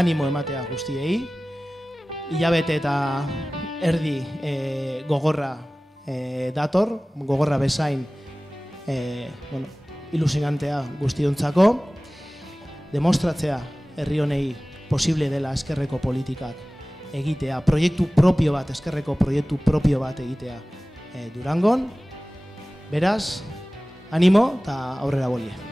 animo ematea guztiei, hilabete eta erdi gogorra dator, gogorra bezain ilusionantea guztiontzako, demostratzea herri honei posible dela ezkerreko politikak egitea, ezkerreko proiektu propio bat egitea Durangon. Beraz, animo eta aurrera bolie.